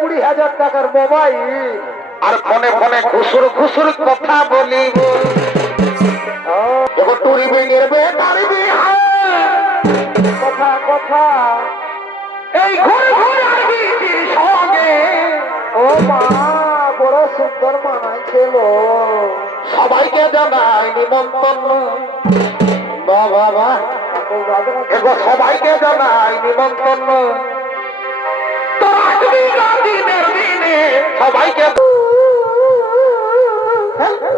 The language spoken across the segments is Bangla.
কুড়ি হাজার টাকার মোবাইল। আর ফোনে ফোনে খুশুর খুশুর কথা বলিব। কথা কথা। এই ঘুরে ঘুরে আর বিটির সঙ্গে। ও মা, বড় সুন্দর মানাইছিল সবাইকে জানাই নিমন্ত্রণ। বাবা সবাইকে জানাই নিমন্ত্রণ। সবাইকে এ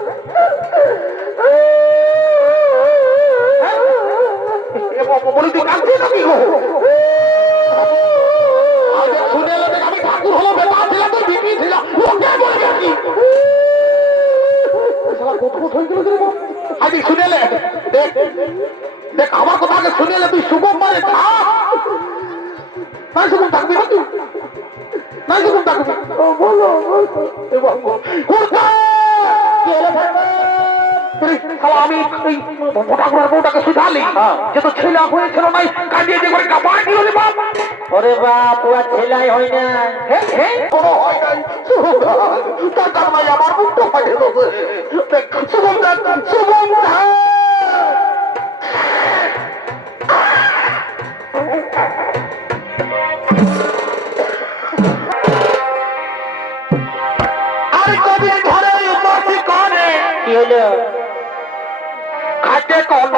খাদ্যে কোন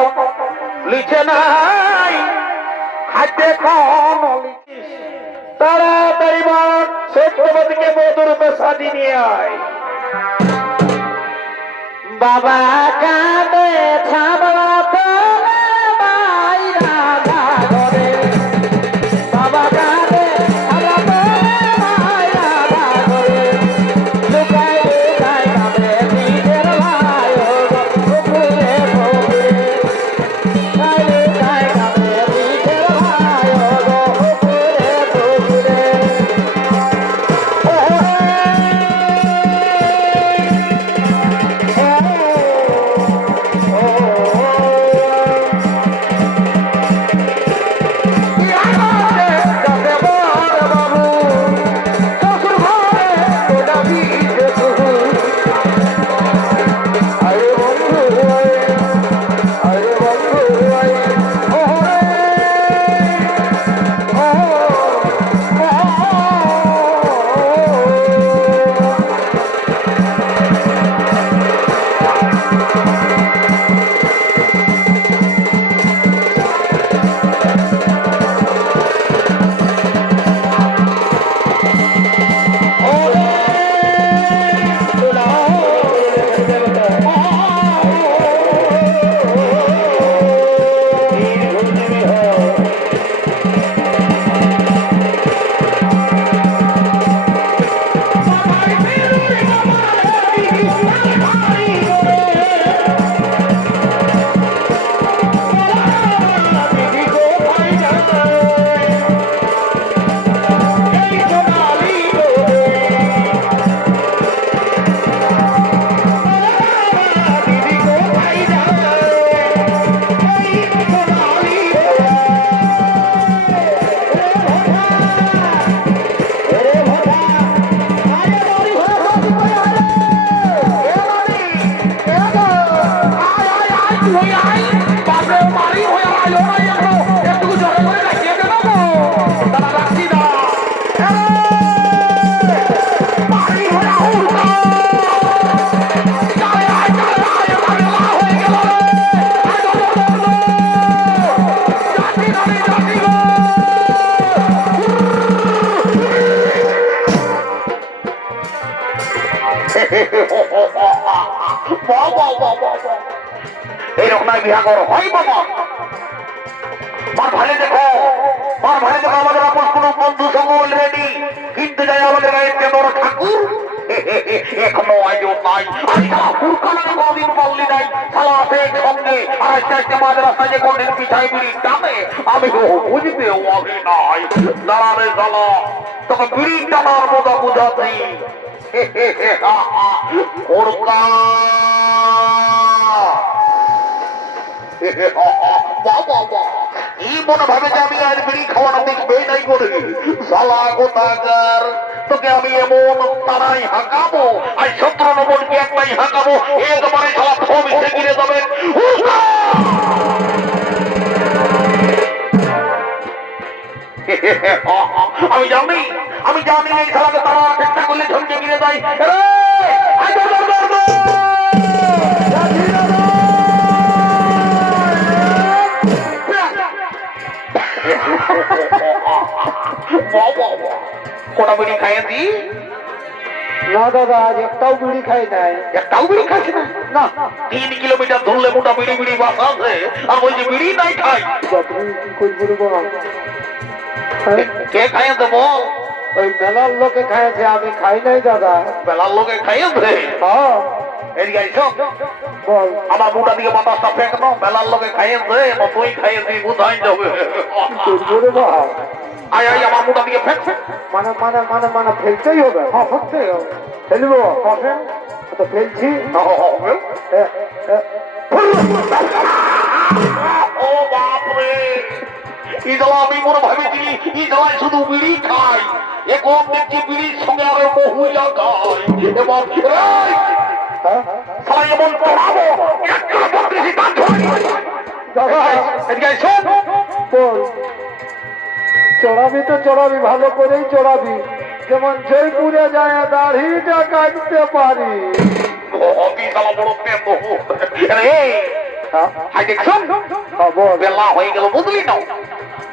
লিখে নাই খাদ্যে কোন তাড়াতাড়ি বল সত্যবতীকে মধুরূপে সাজি নিয়ে আয়। বাবা কাঁদে ছাবড়া করো হয় বাবা ভালে দেখো ভালে দেখো, আমাদের আপন কোন বন্ধু সঙ্গ অলরেডি কিন্তু যাই আমাদের গায়ে কেন ঠাকুর এখনও আজও নাই। আচ্ছা হুরকালারে কোনদিন বললি নাই। শালা আছে সঙ্গে, আর আস্তে আস্তে মাঝ রাস্তায় যে কোনদিন পিছাই বিড়ি টানে, আমি বুঝতে আমি নাই। দাঁড়াবে শালা, তোকে বিড়ি টানার মতো বুঝাচ্ছি। হুরকা আমি হাঁকাবো? আর সতেরো আমি জানি আমি জানি এই শালাকে তারা চেষ্টা করলে ঝমকে গিরে যায় কোটা বিড়ি খাইয়েছি না দাদা আজ একটাও বিড়ি খাই নাই। একটাও বিড়ি খাইছি না? না। তিন কিলোমিটার ধরলে মোটা বিড়ি বিড়ি বাস আছে। আর বলছি বিড়ি নাই খাই কি করব রে? কে খাইয়েছে বল? ওই মেলার লোকে খাইছে আমি খাই নাই দাদা। বেলার লোকে খাইয়েছে? হ্যাঁ। আমার মোটা দিকে বাতাসটা ফেকনো বেলার লোকে খাইয়েছে তুই খাইয়েছি বুঝাই যাবে আয় আয় আমার মোটা দিকে ফেক। মানে মানে মানে মানে ফেলতেই হবে। হ্যাঁ ফেলতেই হবে। ফেলব? কখন? তো ফেলছি? ও বাপরে এই জ্বালা আমি মনে ভাবেছিলি এই জ্বালায় শুধু বিড়ি খাই। এখন দেখছি বিড়ির সঙ্গে আরও মহুইয়া খাই এবং হ্যাঁ? সবাই এমন পড়াবো। একটা বত্রিশি দাঁত ধরে বল। চড়াবি তো চড়াবি ভালো করেই চড়াবি। যেমন জয়পুরে যায় দাড়িটা কাটতে পারি। হ্যাঁ? হাই দেখছ হ্যাঁ, বেলা। হয়ে গেল বুঝলি না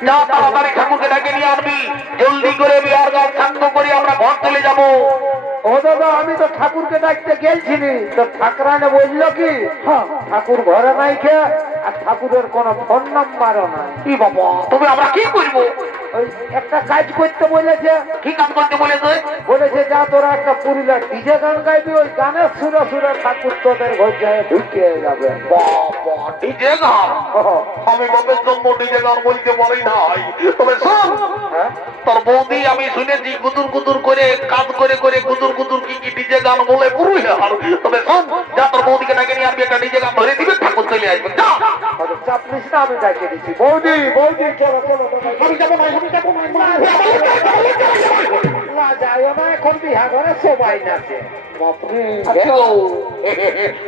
যা তাড়াতাড়ি ঠাকুরকে ডেকে নিয়ে আনবি জলদি করে বিহার গাছ শান্ত করে আমরা ঘর চলে যাব। ও দাদা আমি তো ঠাকুরকে ডাকতে গেছিলি তো ঠাকুরানে বলল কি হ্যাঁ, ঠাকুর ঘরে নাই খেয়ে আর ঠাকুরের কোনো ফোন নাম্বারও নাই। কি বাবা তবে আমরা কি করব? ওই একটা কাজ করতে বলেছে। কি কাজ করতে বলেছে? বলেছে যা তোরা একটা পুরুলিয়া ডিজে গান গাইবি ওই গানের সুরে সুরে ঠাকুর তোদের ঘর যায় ঢুকিয়ে যাবে। ডিজে গান? আমি বাপের জন্ম ডিজে গান বলতে পারি নাই। তবে শোন হ্যাঁ? তোর বৌদি আমি শুনেছি গুদুর গুদুর করে কাজ করে করে গুদুর গুদুর কি কি ডিজে গান বলে তবে শোন যা তোর বৌদিকে ডাকে নিয়ে আনবি একটা ডিজে গান ধরে দিবে ঠাকুর চলে আসবে। যা। চাপ নিস না আমি ডাকে দিচ্ছি। বৌদি বৌদি চলো চলো চলো। আমি যাব না।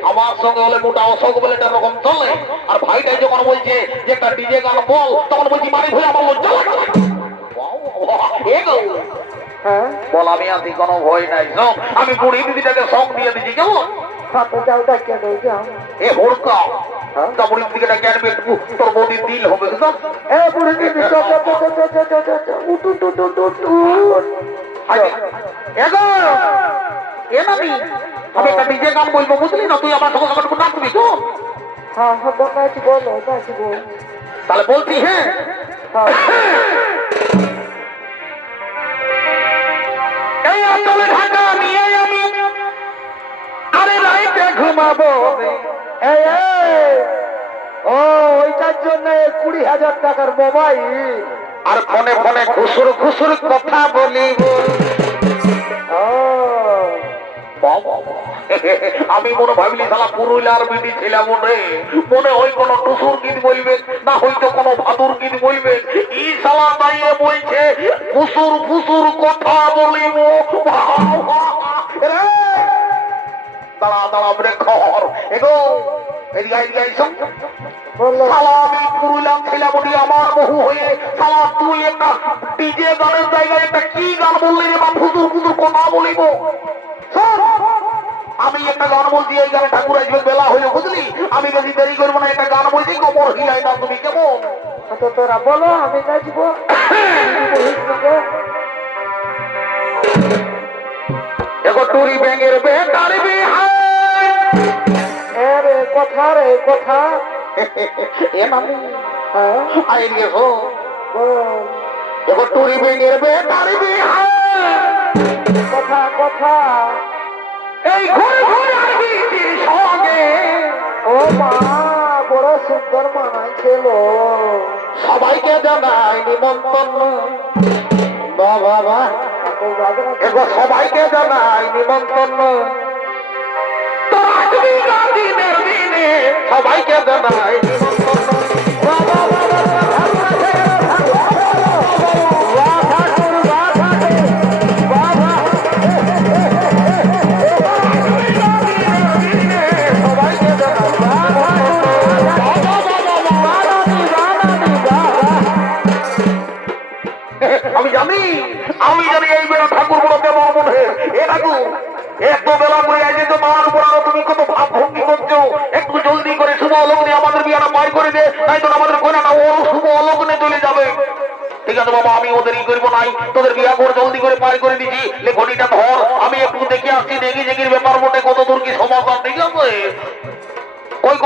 আমার সঙ্গে হলে মোটা অশোক বলে একটা রকম চলে। আর ভাইটাই যখন বলছে যে একটা ডিজে গান বল তখন বলছি মারি ভুলে আমার লজ্জা হ্যাঁ? বল আমি আছি কোনো ভয় নাই আমি বুড়ি দিদিটাকে সং দিয়ে দিচ্ছি কেমন? এ হোরকা তাহলে বলছি হ্যাঁ। এই ঘুমাবো ও ওইটার জন্য কুড়ি হাজার টাকার মোবাইল। আর ফোনে ফোনে খুশুর খুশুর কথা বলিব ও। আমি মনে ভাবলি শালা পুরুলিয়ার বিটি ছিলাম মনে মনে হয় কোনো টুসুর গীত বলবে না হয়তো কোনো ভাদুর গীত বলবে ই শালা দাঁড়িয়ে বলছে ফুসুর ফুসুর কথা বলিব। রে! দাঁড়া দাঁড়া ব্রেক কর এগো এদিকে এদিকে আইসো শালা আমি পুরুলিয়াম ছিলাম আমার বহু হয়ে শালা তুই একটা ডিজে গানের জায়গায় একটা কি গান বললি রে বা ফুতুর ফুতুর কথা বলিব? আমি একটা গান বলছি এই গানে ঠাকুর আসবে বেলা হইল বুঝলি? আমি বেশি দেরি করব না একটা গান বলছি কোমর হিলাই না তুমি কেমন? তো তোরা বলো আমি নাচবো দেখো টুরি ব্যাঙের বেকার কথা রে কথা। এ মামি। আই গেছো দেখো টুরি বেকার বিহার কথা কথা। এই ঘুরে ঘুরে আসবি সঙ্গে। ও মা বড় সুন্দর মানাই ছিল সবাইকে জানাই নিমন্ত্রণ। বা বাবা এগো সবাইকে জানাই নিমন্ত্রণ। সবাইকে জানাই।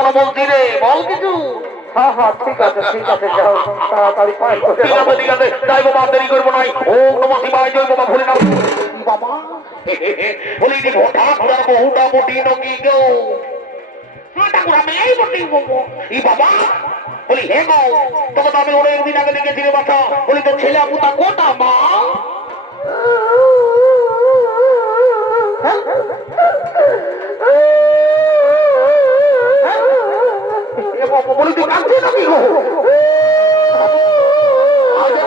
কোনো রে বল কিছু হ্যাঁ হ্যাঁ ঠিক আছে ঠিক আছে যাও তাড়াতাড়ি ঠিক আছে ঠিক আছে দেরি করব নাই ও নম শিবায় জয় বাবা ভুলে নাও বাবা? বলি দি ভোটা ঘোড়ার বহুটা মোটি নকি গো। হাঁটা ঘোড়া মেলাই মোটি বাবা। ই বাবা বলি হে গো তোকে তো আমি অনেক দিন আগে দেখেছি রে বাচ্চা বলি তো ছেলে পুতা কোটা মা? তুই কাঁদছিস নাকি গো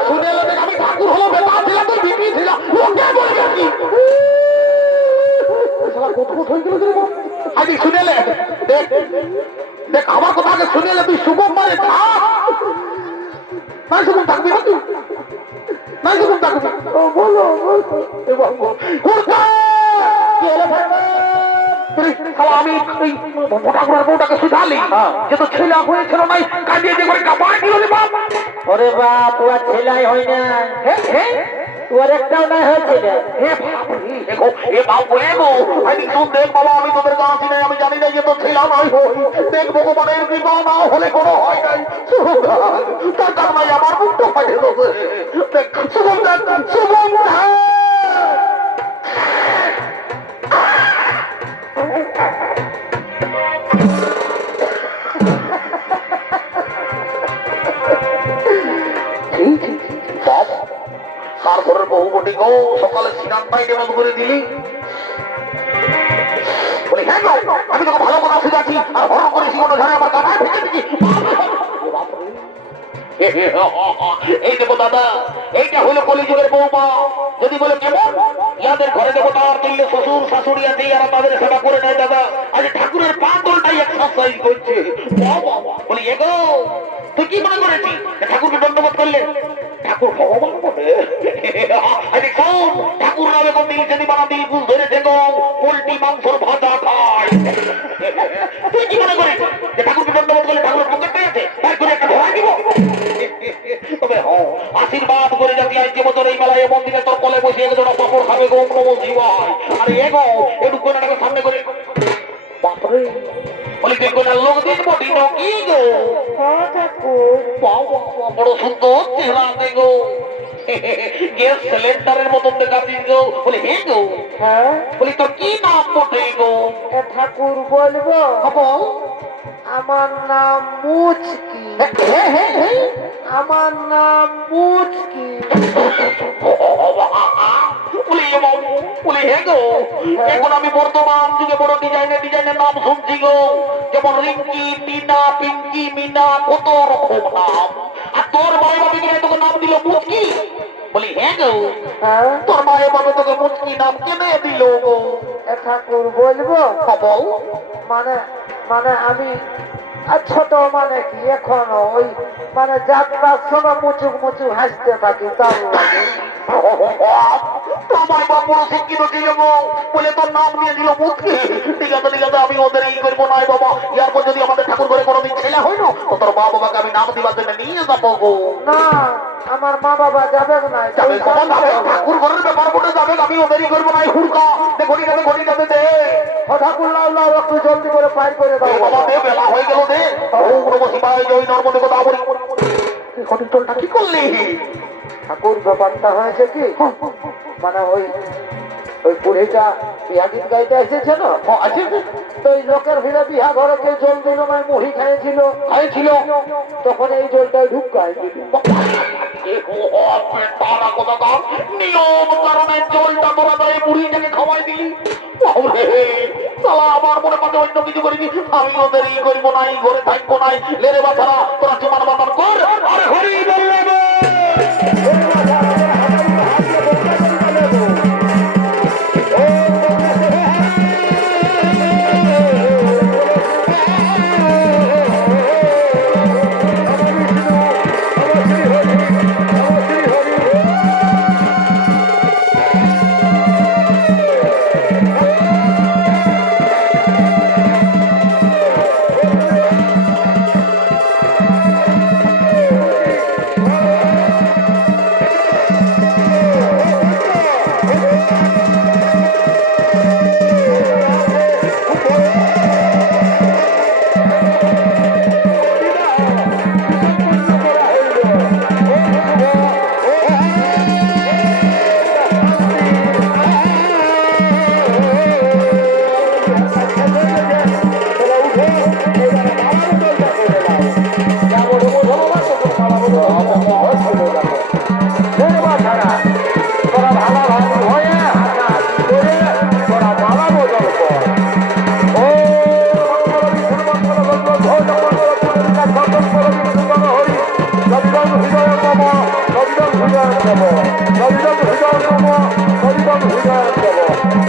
শুনে আমি ঠাকুর হলো বেটা ছিলাম তোর বিপি ছিলাম। লোকে বলে গেছি শালা কত কত হয়ে গেল রে বাপ আজ শুনে এলে? দেখ দেখ আমার কথা আগে শুনে এলে তুই শুভম মারে নাই শুভম থাকবি না তুই? নাই শুভম থাকবি? বলো বলো। আমি বউটাকে শুধালি। যে তো ছেলে হয়েছিল নাই কাঁদিয়ে দিয়ে করে রে বাপ। ওরে বাপ ও ছেলাই হয় না। তোর একটাও নাই হয়েছে রে এ বাপ দেখো, বাপ বলে গো, আমি শুন দেখ বাবা, আমি তোদের কাছে নাই, আমি জানি না যে তোর ছেলে নাই হই। দেখ ভগবানের কৃপা না হলে কোনো হয় নাই। তার কারণে আমার মুখটা ফাটে দেখ, শুভম দা, শুভম দা। কার ঘরের বহু বটি গো, সকালে সিনান পাই দেওয়া করে দিলি। বলি হ্যাঁ গো, আমি তোকে ভালো কথা শুধাচ্ছি, আর হরণ করে জীবন ধরে আমার কামায় ফেলে দিচ্ছি এই দেখো দাদা, এইটা হলো কলিযুগের বৌমা যদি বলে, কেমন? ইয়াদের ঘরে দেখো তার কিনলে শ্বশুর শাশুড়ি তাদের সেবা করে নেয় দাদা। আজ ঠাকুরের পা দলটাই এক্সারসাইজ করছে। বলি, এগো, তুই কি মনে করেছিস? ঠাকুরকে দণ্ডবোধ করলে? বড় সুন্দর চেহারা আছে গো গ্যাস সিলিন্ডারের মতন দেখাচ্ছিস গো বলি হে গো বলি তোর কি নাম বটে গো ঠাকুর বলব আমার নাম মুচকি। হ্যাঁ হ্যাঁ হ্যাঁ আমার নাম মুচকি। হে গো এখন আমি বর্তমান যুগে বড় ডিজাইনের ডিজাইনের নাম শুনছি গো। যেমন রিঙ্কি টিনা পিঙ্কি মিনা কত রকম নাম। আর তোর মায়ের বাবা কিনা তোকে নাম দিল মুচকি? বলি হ্যাঁ গো। হ্যাঁ? তোর মায়ের বাবা তোকে মুচকি নাম কেনে দিল গো? ঠাকুর বলব? হব মানে মানে আমি ছোট মানে কি, এখনও ওই মানে যাত্রা সময় মুচুক মুচুক হাসতে থাকি তার আমার বাবু শিক্ষিত ছিল বলে তোর নাম নিয়ে দিল মুচকি ঠিক আছে ঠিক আছে আমি ওদের এই করব নাই বাবা। ইয়ার পর যদি আমাদের ঠাকুর ঘরে কোনোদিন ছেলে না তো তোর মা বাবাকে আমি নাম দিবার জন্য নিয়ে যাব গো। না আমার মা বাবা যাবে না ঠাকুর ঘরের ব্যাপার বলে যাবে আমি ওদেরই করব নাই হুড়কা। ঘড়ি যাবে ঘড়ি যাবে দে ঠাকুর লাউ লাউ একটু জলদি করে পার করে দাও। বাবা দে বেলা হয়ে গেল দে। ওম নম শিবায় জয় নর্মদে কথা বলি ঘটিটলটা কি করলি? ঠাকুর ব্যাপারটা হয়েছে কি? মানে ওই ওই বুড়িটা বিয়া গীত গাইতে এসেছে না? আছে। তো ওই লোকের ভিড়ে বিহা ঘরে কেউ জল দিল না মুড়ি খেয়েছিল খাইছিল তখন এই জলটাই ঢুকায় দিল নিয়ম কারণে জলটা তোরা দেয় মুড়িটাকে খাওয়াই দিলি। আমার মনে পাতে অন্য কিছু করিনি। আমি ওদের ই করব নাই ঘরে থাকব নাই। লেরে বাছারা তোরা চুমান বাতান কর? হরি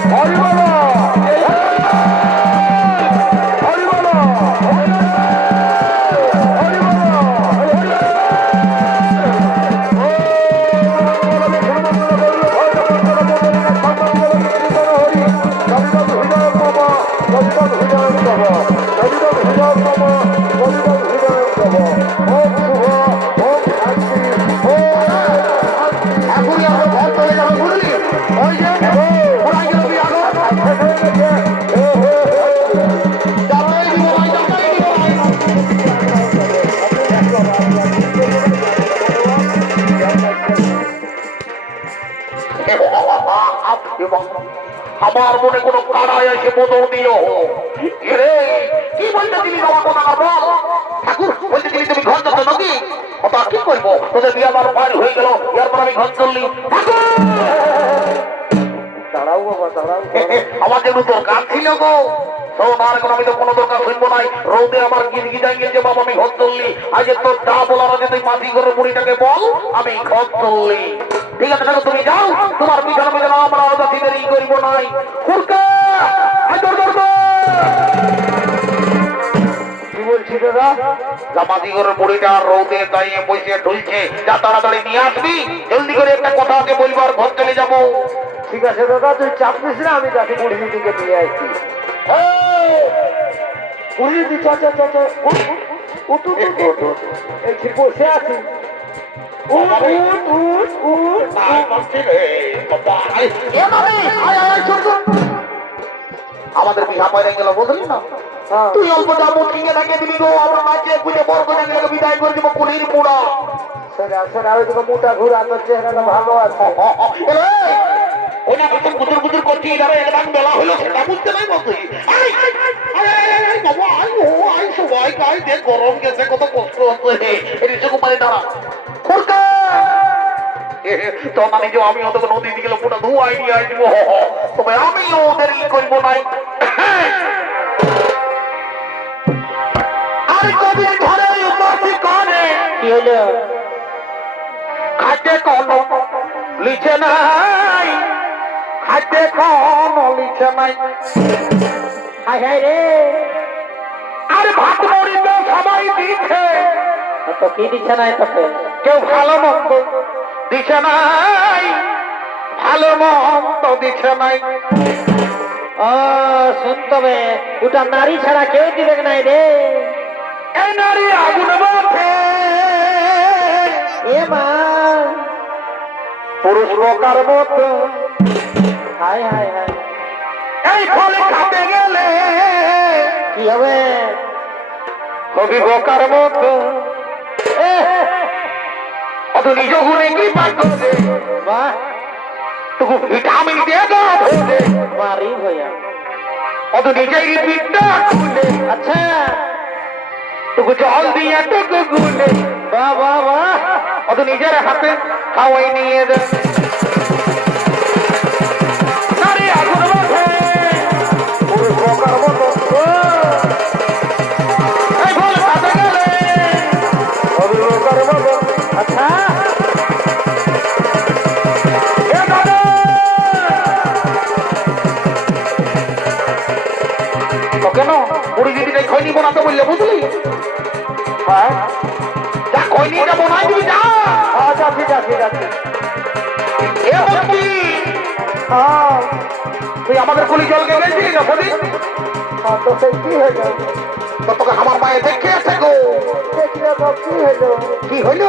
Hadi কোনো এসে বদল দিল। কি বলতে দিলি বাবা কথা? বল। ঠাকুর, বলতে দিলি তুমি ঘর যাচ্ছ নাকি? কথা কি করব? তোদের বিয়ে আমার পার হয়ে গেল। এরপর আমি ঘর চললি দাঁড়াও বাবা, দাঁড়াও। আমার যেন দরকার ছিল গো আমি তো কোনো দরকার শুনব নাই। রোদে আমার গিজ গিজাই গেছে বাবা আমি ঘর চললি আজ তোর যা বলার আছে তুই মাটি করে বুড়িটাকে বল, আমি ঘর চললি ঠিক আছে তুমি যাও, তোমার পিছনে পিছনে আমরা অজাতি দেরি করব নাই। হুড়কা আয় দৌড় দৌড় দৌড়। কি বলছি দাদা? জামাতি করে বুড়িটা রোদে দাঁড়িয়ে বসে ঢুলছে। যা তাড়াতাড়ি নিয়ে আসবি। জলদি করে একটা কথা আছে বলব ঘর চলে যাব। ঠিক আছে দাদা তুই চাপ নিস না আমি তাকে বুড়ি দিকে নিয়ে আসছি। বুড়ি দি চ চ চ চ উঠ। এই বসে আছি। উঠ, উঠ, উঠ। আমাদের বিহা পয়রা গেল বুঝলি না হ্যাঁ। তুই অল্প যাব ঠিকে থাকে দিবি গো আমরা নাচে বুঝে বড় করে গেলে বিদায় করে দিব কুলির পুরা সেরা সেরা ওইদিকে মোটা ঘুরা তোর চেহারাটা ভালো আছে ওই না কুতুর কুতুর কুতুর করছি এবারে একদম বেলা হলো সেটা বুঝতে নাই বলছি আই, আই, আই, আই, আই, আই, বাবা, আই, ও, আই, সবাই, আই, দেখ, গরম গেছে, কত কষ্ট হচ্ছে। এই। খুড়কা! তখন আমি যে আমি ওদেরকে নদী দিকে পুরো ধোঁয়াই নিয়ে আসব। তবে আমি ওদের ই করব নাই? আর কবি ঘরে উপাসি করে? কি হলো? খাদ্যে কোন লিখে নাই। খাদ্যে কোন লিখে নাই। হাই হাই রে। আরে ভাত মুড়ি তো সবাই দিচ্ছে তো কি দিচ্ছে না তোকে? কেউ ভালো মন্দ দিচ্ছে নাই ভালো মন্দ দিচ্ছে নাই ও শুন তবে ওটা নারী ছাড়া কেউ দিবে নাই রে। এই নারী আগুন বাঁধে এ মা। পুরুষ বোকার মতো। হাই হাই হাই এই ফলে খাতে গেলে কি হবে? কবি বোকার মতো। অত নিজ গুণে কি বাহ তবু ভিটামিন দিয়ে দাও মারি ভইয়া অত নিজেই পিঠটা খুলে আচ্ছা। তবু জল দিয়ে টুকু গুলে। বাহ বাহ বাহ। অত নিজের হাতে খাওয়াই নিয়ে দে তাই খৈনি বানাতে বললে বুঝলি? হ্যাঁ? যা খৈনিটা বানাই দিবি যা। আচ্ছা ঠিক আছে ঠিক আছে। এ বলছি হ্যাঁ। তুই আমাদের কুলি জলকে গেছিস না হ্যাঁ, তো সেই কি তো তোকে আমার পায়ে দেখে আছে গো। কি হলো? কি হইল